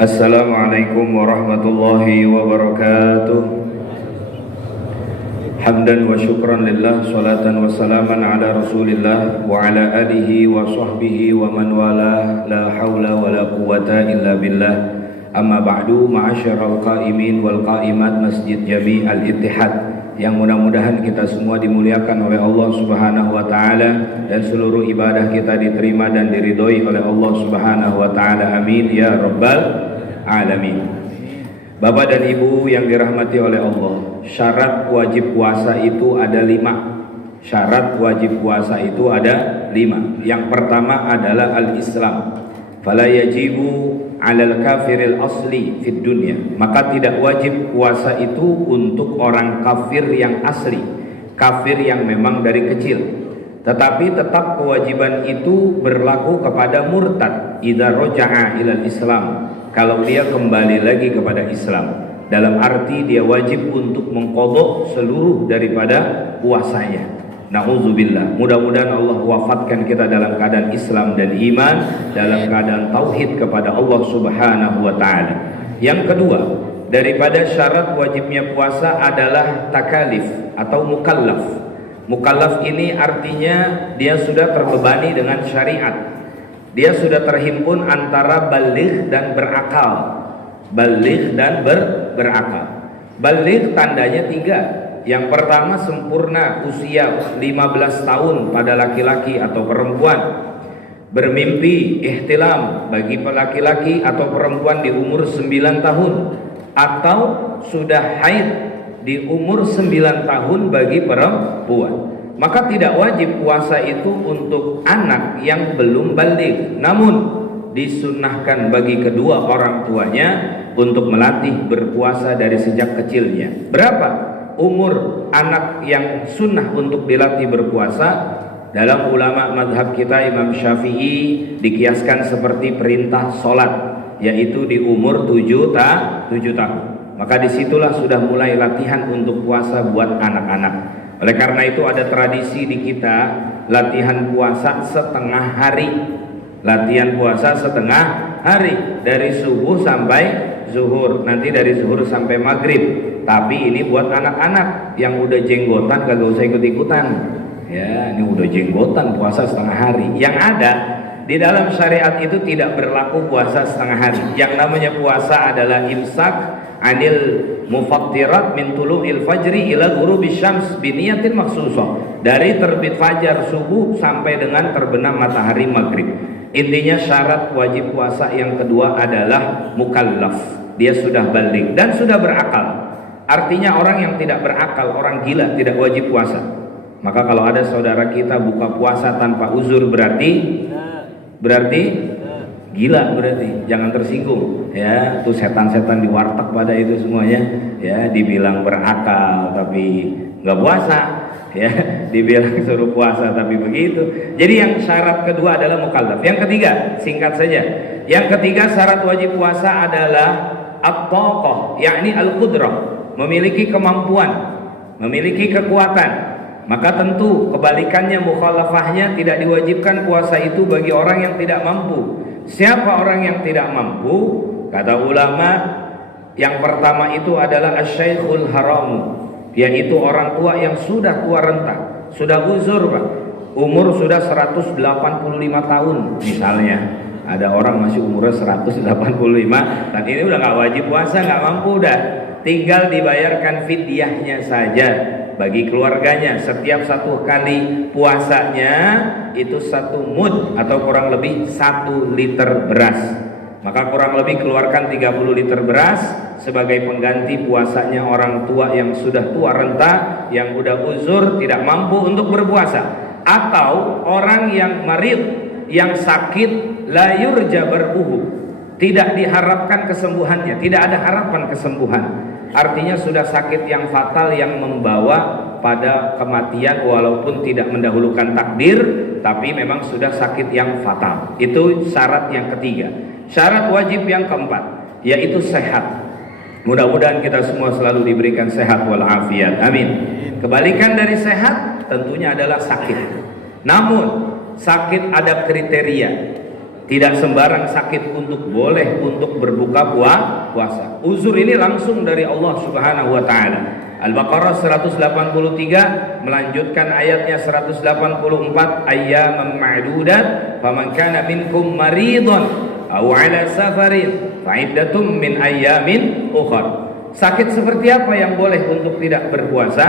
Assalamualaikum warahmatullahi wabarakatuh. Hamdan wa syukran lillah, salatan wa salaman ala rasulillah wa ala alihi wa sahbihi wa man wala, la hawla wa la quwata illa billah. Amma ba'du, ma'asyiral qa'imin wal qa'imat Masjid Jami' Al-Ittihad, yang mudah-mudahan kita semua dimuliakan oleh Allah Subhanahu wa taala dan seluruh ibadah kita diterima dan diridhoi oleh Allah Subhanahu wa taala. Amin ya rabbal alamin. Bapak dan Ibu yang dirahmati oleh Allah, syarat wajib puasa itu ada 5. Syarat wajib puasa itu ada 5. Yang pertama adalah al-Islam. Fala yajibu 'alal kafiril asli fid dunya. Maka tidak wajib puasa itu untuk orang kafir yang asli, kafir yang memang dari kecil. Tetapi tetap kewajiban itu berlaku kepada murtad idza raja'a ilal Islam, kalau dia kembali lagi kepada Islam, dalam arti dia wajib untuk mengqadha seluruh daripada puasanya. Na'udzubillah. Mudah-mudahan Allah wafatkan kita dalam keadaan Islam dan iman, dalam keadaan tauhid kepada Allah Subhanahu wa taala. Yang kedua, daripada syarat wajibnya puasa adalah takalif atau mukallaf. Mukallaf ini artinya dia sudah terbebani dengan syariat. Dia sudah terhimpun antara baligh dan berakal. Baligh dan berakal. Baligh tandanya 3. Yang pertama, sempurna usia 15 tahun pada laki-laki atau perempuan. Bermimpi ihtilam bagi laki-laki atau perempuan di umur 9 tahun, atau sudah haid di umur 9 tahun bagi perempuan. Maka tidak wajib puasa itu untuk anak yang belum baligh, namun disunnahkan bagi kedua orang tuanya untuk melatih berpuasa dari sejak kecilnya. Berapa umur anak yang sunnah untuk dilatih berpuasa? Dalam ulama madhab kita, Imam Syafi'i dikiaskan seperti perintah sholat, yaitu di umur 7 tahun. Maka disitulah sudah mulai latihan untuk puasa buat anak-anak. Oleh karena itu ada tradisi di kita, latihan puasa setengah hari. Latihan puasa setengah hari, dari subuh sampai zuhur, nanti dari zuhur sampai maghrib. Tapi ini buat anak-anak yang udah jenggotan kagak usah ikut-ikutan. Ya, ini udah jenggotan puasa setengah hari. Yang ada di dalam syariat itu tidak berlaku puasa setengah hari. Yang namanya puasa adalah imsak anil mufattirat min tulu'il fajri ila ghurubis syams biniyatin makhsusah. Dari terbit fajar subuh sampai dengan terbenam matahari maghrib. Intinya syarat wajib puasa yang kedua adalah mukallaf. Dia sudah baligh dan sudah berakal. Artinya orang yang tidak berakal, orang gila, tidak wajib puasa. Maka kalau ada saudara kita buka puasa tanpa uzur, berarti gila, berarti jangan tersinggung ya. Tuh setan-setan di warteg pada itu semuanya ya, dibilang berakal tapi nggak puasa ya, dibilang suruh puasa tapi begitu. Jadi yang syarat kedua adalah mukallaf. Yang ketiga, singkat saja, yang ketiga syarat wajib puasa adalah at-thaqah, yakni al-qudrah, memiliki kemampuan, memiliki kekuatan. Maka tentu kebalikannya, mukhalafahnya, tidak diwajibkan puasa itu bagi orang yang tidak mampu. Siapa orang yang tidak mampu? Kata ulama, yang pertama itu adalah asyaikhul haram, yaitu orang tua yang sudah tua renta, sudah uzur Pak, umur sudah 185 tahun misalnya. Ada orang masih umurnya 185 dan ini udah gak wajib puasa, gak mampu, udah tinggal dibayarkan fidyahnya saja bagi keluarganya. Setiap 1 kali puasanya itu 1 mud atau kurang lebih 1 liter beras. Maka kurang lebih keluarkan 30 liter beras sebagai pengganti puasanya orang tua yang sudah tua renta, yang udah uzur, tidak mampu untuk berpuasa. Atau orang yang marid, yang sakit, la yurja bar'uhu, tidak diharapkan kesembuhannya, tidak ada harapan kesembuhan. Artinya sudah sakit yang fatal yang membawa pada kematian, walaupun tidak mendahulukan takdir, tapi memang sudah sakit yang fatal. Itu syarat yang ketiga. Syarat wajib yang keempat yaitu sehat. Mudah-mudahan kita semua selalu diberikan sehat walafiat. Amin. Kebalikan dari sehat tentunya adalah sakit. Namun sakit ada kriteria. Tidak sembarang sakit boleh untuk berbuka puasa. Uzur ini langsung dari Allah Subhanahu wa taala. Al-Baqarah 183 melanjutkan ayatnya 184, ayyaman ma'dudat faman kana minkum maridun aw ala safarin fa iddatum min ayyamin ukhra. Sakit seperti apa yang boleh untuk tidak berpuasa?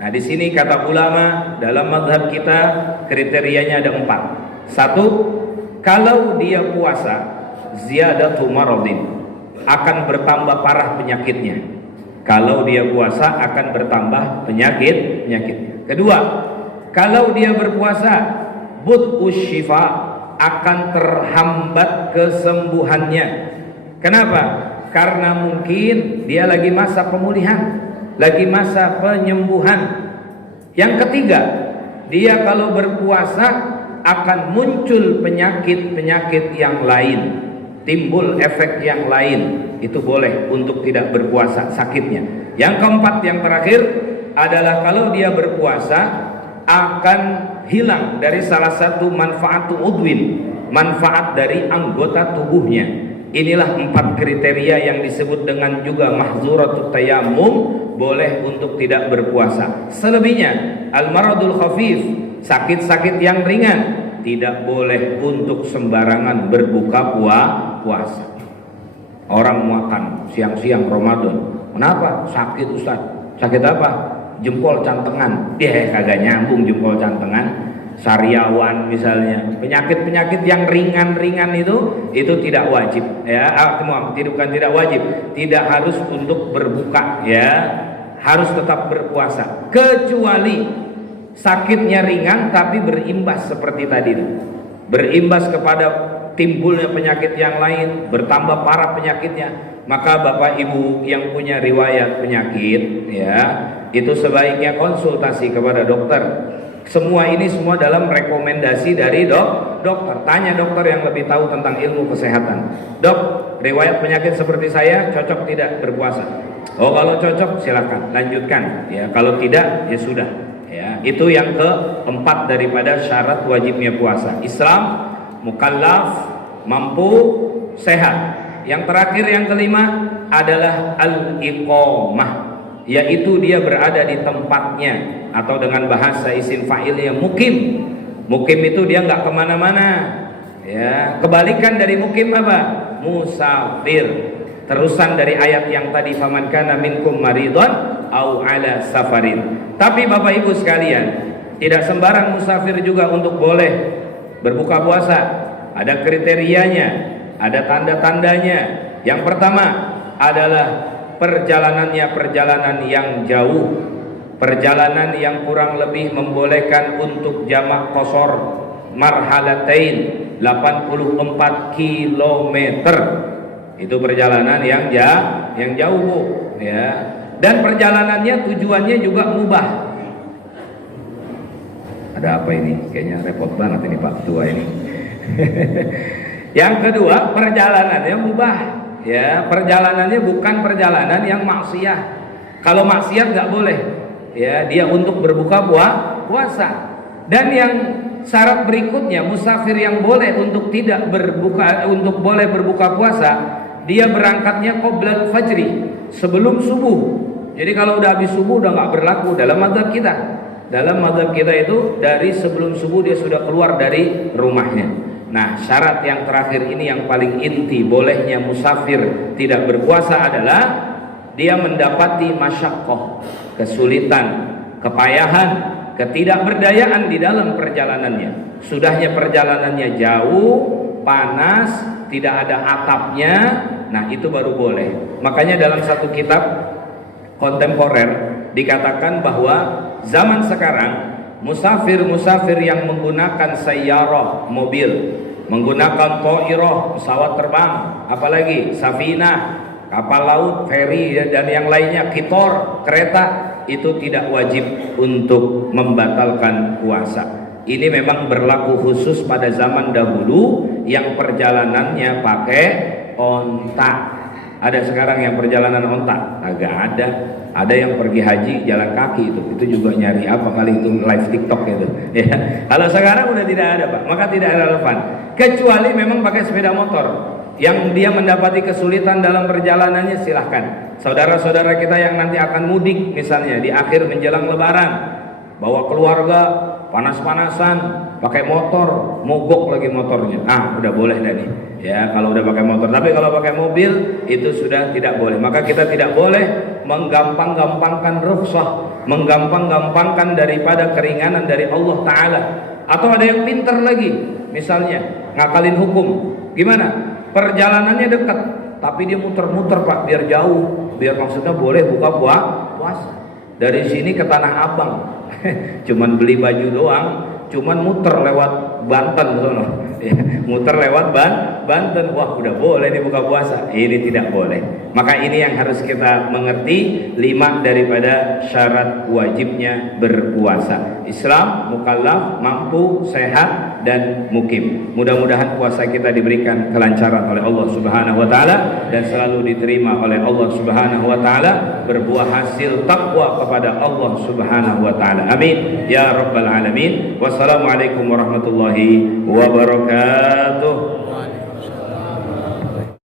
Nah, di sini kata ulama dalam mazhab kita kriterianya ada 4. 1, kalau dia puasa ziyadatu maradin, akan bertambah parah penyakitnya. Kalau dia puasa akan bertambah penyakitnya. Kedua, kalau dia berpuasa bud'us syifa, akan terhambat kesembuhannya. Kenapa? Karena mungkin dia lagi masa pemulihan, lagi masa penyembuhan. Yang ketiga, dia kalau berpuasa akan muncul penyakit-penyakit yang lain, timbul efek yang lain. Itu boleh untuk tidak berpuasa sakitnya. Yang keempat, yang terakhir adalah kalau dia berpuasa akan hilang dari salah satu manfaat udwin, manfaat dari anggota tubuhnya. Inilah 4 kriteria yang disebut dengan juga mahzuratut tayammum, boleh untuk tidak berpuasa. Selebihnya al-maradul khafif, sakit-sakit yang ringan, tidak boleh untuk sembarangan berbuka puasa. Orang makan siang-siang Ramadan, kenapa? Sakit Ustaz. Sakit apa? Jempol cantengan. Kagak nyambung jempol cantengan. Sariawan misalnya. Penyakit-penyakit yang ringan-ringan itu tidak wajib ya. Bukan tidak wajib, tidak harus untuk berbuka ya. Harus tetap berpuasa. Kecuali sakitnya ringan tapi berimbas seperti tadi, berimbas kepada timbulnya penyakit yang lain, bertambah parah penyakitnya, maka Bapak Ibu yang punya riwayat penyakit ya, itu sebaiknya konsultasi kepada dokter. Semua ini semua dalam rekomendasi dari dokter. Tanya dokter yang lebih tahu tentang ilmu kesehatan. Dok, riwayat penyakit seperti saya cocok tidak berpuasa? Oh, kalau cocok silakan lanjutkan ya, kalau tidak ya sudah ya. Itu yang keempat daripada syarat wajibnya puasa. Islam, mukallaf, mampu, sehat. Yang terakhir, yang kelima adalah al-iqamah, yaitu dia berada di tempatnya, atau dengan bahasa isim fa'ilnya mukim. Mukim itu dia nggak kemana-mana ya. Kebalikan dari mukim apa? Musafir. Terusan dari ayat yang tadi, faman kana minkum maridun au ala safarin. Tapi Bapak Ibu sekalian, tidak sembarang musafir juga untuk boleh berbuka puasa. Ada kriterianya, ada tanda-tandanya. Yang pertama adalah perjalanan yang jauh, perjalanan yang kurang lebih membolehkan untuk jamak qasar marhalatain 84 kilometer. Itu perjalanan yang jauh Bu ya. Dan perjalanannya tujuannya juga mubah. Ada apa ini? Kayaknya repot banget ini Pak Tua ini. Yang kedua, perjalanannya mubah ya. Perjalanannya bukan perjalanan yang maksiat. Kalau maksiat nggak boleh ya, dia untuk berbuka puasa. Dan yang syarat berikutnya, musafir yang boleh untuk tidak berbuka, untuk boleh berbuka puasa, dia berangkatnya qoblal fajri, sebelum subuh. Jadi kalau udah habis subuh udah nggak berlaku dalam mazhab kita. Dalam mazhab kita itu dari sebelum subuh dia sudah keluar dari rumahnya. Nah, syarat yang terakhir ini yang paling inti bolehnya musafir tidak berpuasa adalah dia mendapati masyaqqah, kesulitan, kepayahan, ketidakberdayaan di dalam perjalanannya. Sudahnya perjalanannya jauh, panas, tidak ada atapnya, nah itu baru boleh. Makanya dalam satu kitab kontemporer dikatakan bahwa zaman sekarang musafir-musafir yang menggunakan sayyarah, mobil, menggunakan ta'irah, pesawat terbang, apalagi safinah, kapal laut, feri dan yang lainnya, kitor, kereta, itu tidak wajib untuk membatalkan puasa. Ini memang berlaku khusus pada zaman dahulu yang perjalanannya pakai onta Ada sekarang yang perjalanan onta, agak ada. Ada yang pergi haji jalan kaki itu juga nyari apa kali itu live TikTok itu. Ya. Kalau sekarang udah tidak ada Pak, maka tidak relevan. Kecuali memang pakai sepeda motor, yang dia mendapati kesulitan dalam perjalanannya silahkan. Saudara-saudara kita yang nanti akan mudik misalnya di akhir menjelang Lebaran, bawa keluarga panas-panasan pakai motor, mogok lagi motornya, udah boleh dah nih ya kalau udah pakai motor. Tapi kalau pakai mobil itu sudah tidak boleh. Maka kita tidak boleh menggampang-gampangkan rukhsah, menggampang-gampangkan daripada keringanan dari Allah Ta'ala. Atau ada yang pintar lagi, misalnya ngakalin hukum. Gimana? Perjalanannya dekat tapi dia muter-muter Pak, biar jauh, biar maksudnya boleh buka puasa. Dari sini ke Tanah Abang cuman beli baju doang, cuman muter lewat Banten sono. Muter lewat Banten, wah udah boleh nih buka puasa. Ini tidak boleh. Maka ini yang harus kita mengerti, 5 daripada syarat wajibnya berpuasa. Islam, mukallaf, mampu, sehat, dan mukim. Mudah-mudahan puasa kita diberikan kelancaran oleh Allah Subhanahu wa taala dan selalu diterima oleh Allah Subhanahu wa taala, berbuah hasil takwa kepada Allah Subhanahu wa taala. Amin ya rabbal alamin. Wassalamualaikum warahmatullahi wabarakatuh.